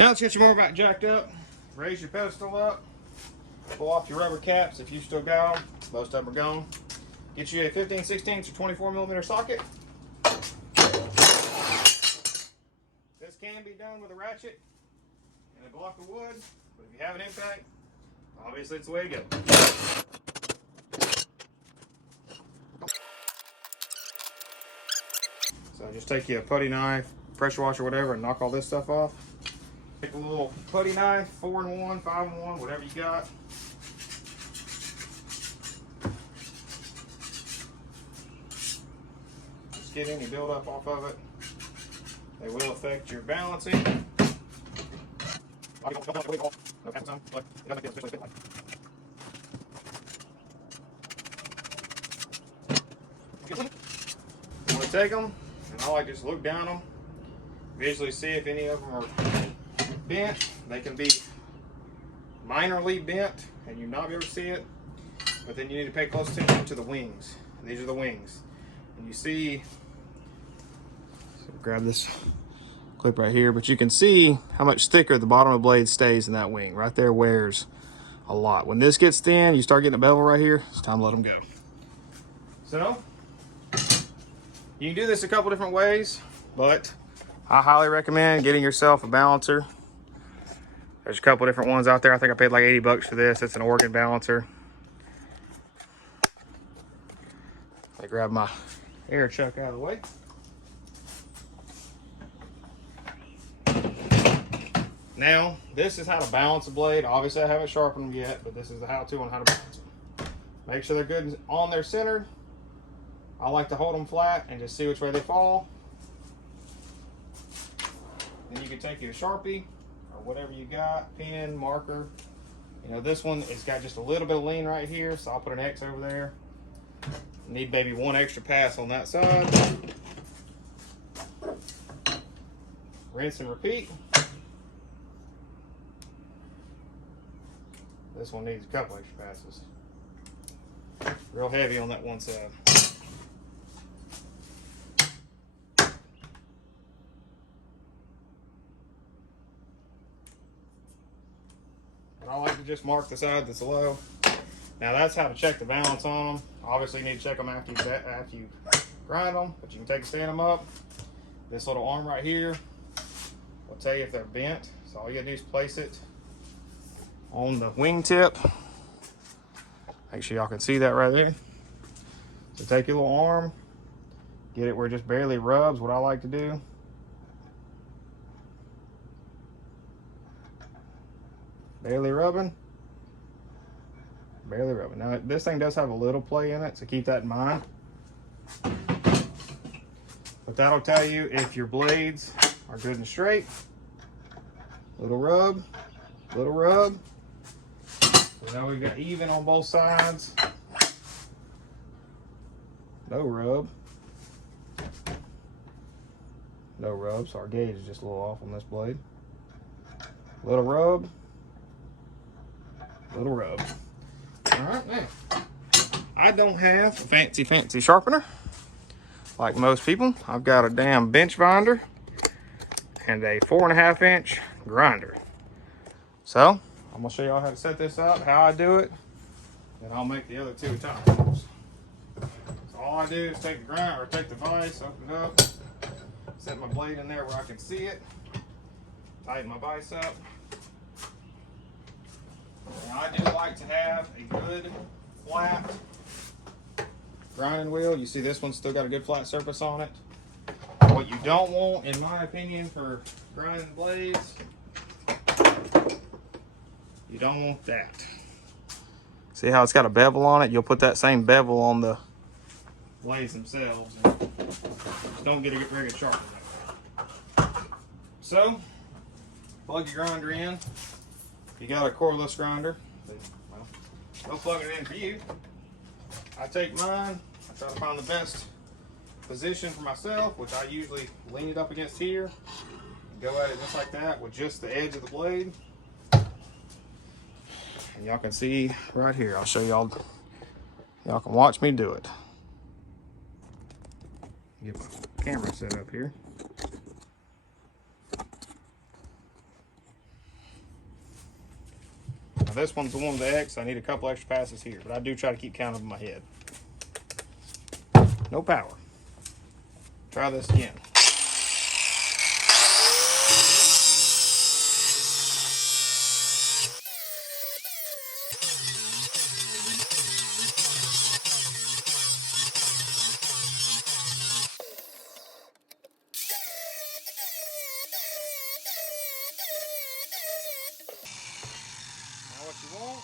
Now let's get your mower back jacked up. Raise your pedestal up. Pull off your rubber caps if you still got them. Most of them are gone. Get you a 15, 16, or 24 millimeter socket. This can be done with a ratchet and a block of wood, but if you have an impact, obviously it's the way to go. So just take you a putty knife, pressure washer, whatever, and knock all this stuff off. Take a little putty knife, 4-in-1, 5-in-1, whatever you got. Just get any buildup off of it. They will affect your balancing. I'm going to take them, and I like to just look down them, visually see if any of them are bent. They can be minorly bent, and you not be able to see it, but then you need to pay close attention to the wings. These are the wings, and you see. So grab this clip right here, but you can see how much thicker the bottom of the blade stays in that wing. Right there wears a lot. When this gets thin, you start getting a bevel right here, it's time to let them go. So you can do this a couple different ways, but I highly recommend getting yourself a balancer. There's a couple different ones out there. I think I paid like 80 bucks for this. It's an Oregon balancer. I grab my air chuck out of the way. Now, this is how to balance a blade. Obviously, I haven't sharpened them yet, but this is the how-to on how to balance them. Make sure they're good on their center. I like to hold them flat and just see which way they fall. Then you can take your Sharpie or whatever you got, pen, marker. You know, this one has got just a little bit of lean right here, so I'll put an X over there. Need maybe one extra pass on that side. Rinse and repeat. This one needs a couple extra passes. Real heavy on that one side. But I like to just mark the side that's low. Now that's how to check the balance on them. Obviously you need to check them after you grind them, but you can take and stand them up. This little arm right here will tell you if they're bent. So all you gotta do is place it on the wing tip. Make sure y'all can see that right there. So take your little arm, get it where it just barely rubs, what I like to do. Barely rubbing. Barely rubbing. Now this thing does have a little play in it, so keep that in mind. But that'll tell you if your blades are good and straight. Little rub, little rub. So now we've got even on both sides. No rub. No rub, so our gauge is just a little off on this blade. Little rub. Little rub. All right, now, I don't have a fancy sharpener like most people. I've got a damn bench binder and a 4.5 inch grinder. So I'm gonna show y'all how to set this up, how I do it, and I'll make the other two times. So all I do is take the grinder, or take the vise, open it up, set my blade in there where I can see it, tighten my vise up. Now I do like to have a good flat grinding wheel. You see this one's still got a good flat surface on it. What you don't want, in my opinion, for grinding blades, you don't want that. See how it's got a bevel on it? You'll put that same bevel on the blades themselves. And just don't get a very good sharpener. So, plug your grinder in. If you got a cordless grinder, then, well, don't plug it in for you. I take mine, I try to find the best position for myself, which I usually lean it up against here. Go at it just like that with just the edge of the blade. And y'all can see right here. I'll show y'all. Y'all can watch me do it. Get my camera set up here. Now this one's the one with the X. I need a couple extra passes here, but I do try to keep count of my head. No power. Try this again. Now what you want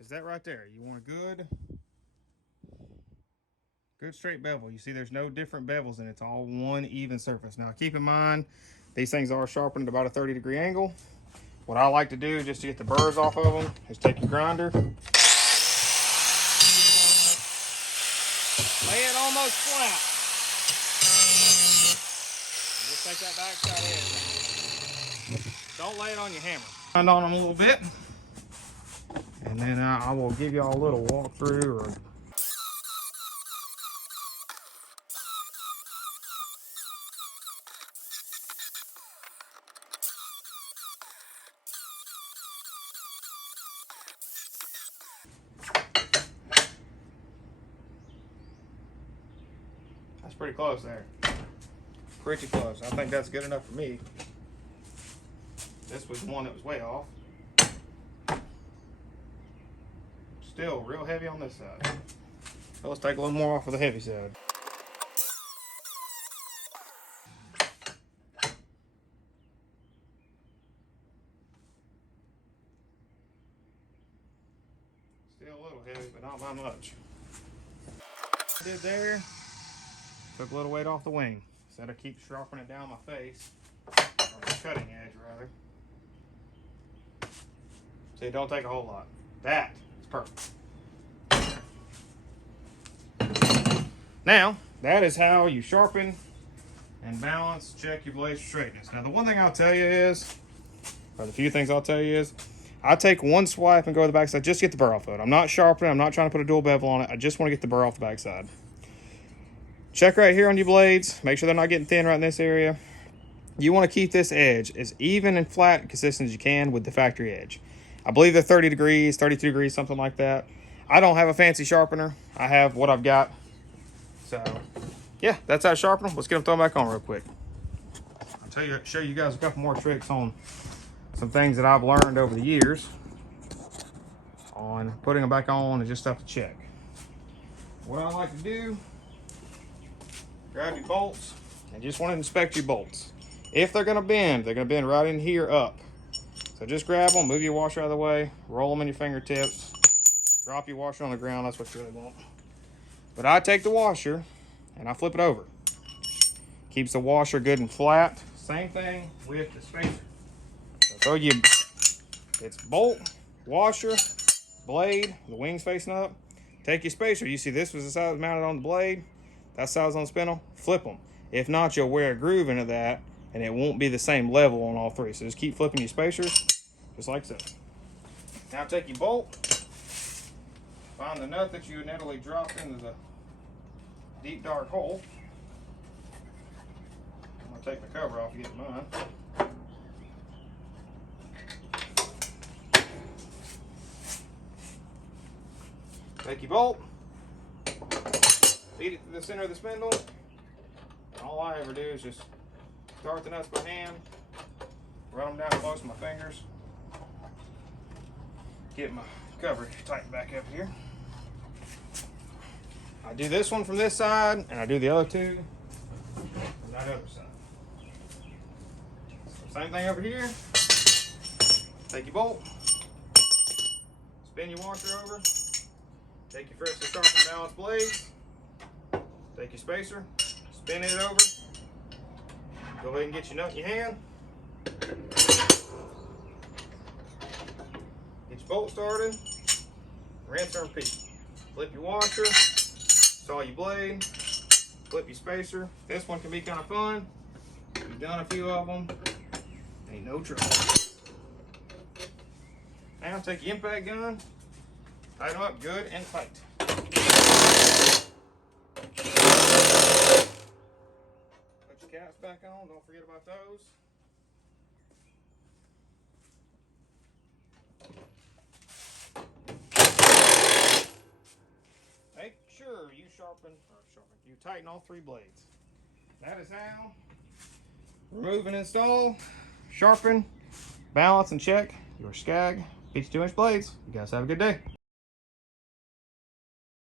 is that right there. You want a good straight bevel. You see there's no different bevels and it's all one even surface. Now keep in mind, these things are sharpened at about a 30-degree angle. What I like to do just to get the burrs off of them is take your grinder, lay it almost flat. Just take that backside edge. Don't lay it on your hammer. Grind on them a little bit, and then I will give y'all a little walkthrough. Or that's pretty close there. Pretty close. I think that's good enough for me. This was the one that was way off. Still real heavy on this side. So let's take a little more off of the heavy side. Still a little heavy, but not by much. I did there. Took a little weight off the wing. Instead of keep sharpening it down my face, or the cutting edge rather. See, it don't take a whole lot. That is perfect. Now, that is how you sharpen and balance, check your blades for straightness. Now, the one thing I'll tell you is, or the few things I'll tell you is, I take one swipe and go to the backside, just get the burr off of it. I'm not sharpening, I'm not trying to put a dual bevel on it. I just want to get the burr off the backside. Check right here on your blades. Make sure they're not getting thin right in this area. You want to keep this edge as even and flat and consistent as you can with the factory edge. I believe they're 30 degrees, 32 degrees, something like that. I don't have a fancy sharpener. I have what I've got. So, yeah, that's how I sharpen them. Let's get them thrown back on real quick. I'll show you guys a couple more tricks on some things that I've learned over the years on putting them back on and just stuff to check. What I like to do, grab your bolts and just want to inspect your bolts. If they're gonna bend, they're gonna bend right in here up. So just grab them, move your washer out of the way, roll them in your fingertips, drop your washer on the ground, that's what you really want. But I take the washer and I flip it over. Keeps the washer good and flat. Same thing with the spacer. So it's bolt, washer, blade, the wings facing up. Take your spacer. You see this was the side that was mounted on the blade. That side was on the spindle. Flip them. If not, you'll wear a groove into that and it won't be the same level on all three. So just keep flipping your spacers, just like so. Now take your bolt, find the nut that you inevitably dropped into the deep dark hole. I'm gonna take the cover off to get mine. Take your bolt, feed it to the center of the spindle. All I ever do is just start the nuts by hand, run them down close to my fingers, get my cover tightened back up here. I do this one from this side, and I do the other two from that other side. So same thing over here. Take your bolt, spin your washer over, take your freshly sharpened balanced blades, take your spacer, spin it over, go ahead and get your nut in your hand, get your bolt started, rinse and repeat. Flip your washer, saw your blade, flip your spacer. This one can be kind of fun. You've done a few of them, ain't no trouble. Now take your impact gun, tighten them up good and tight. Put your caps back on, don't forget about those. you tighten all 3 blades. That is how remove and install, sharpen, balance and check your Scag 52-inch blades. You guys have a good day.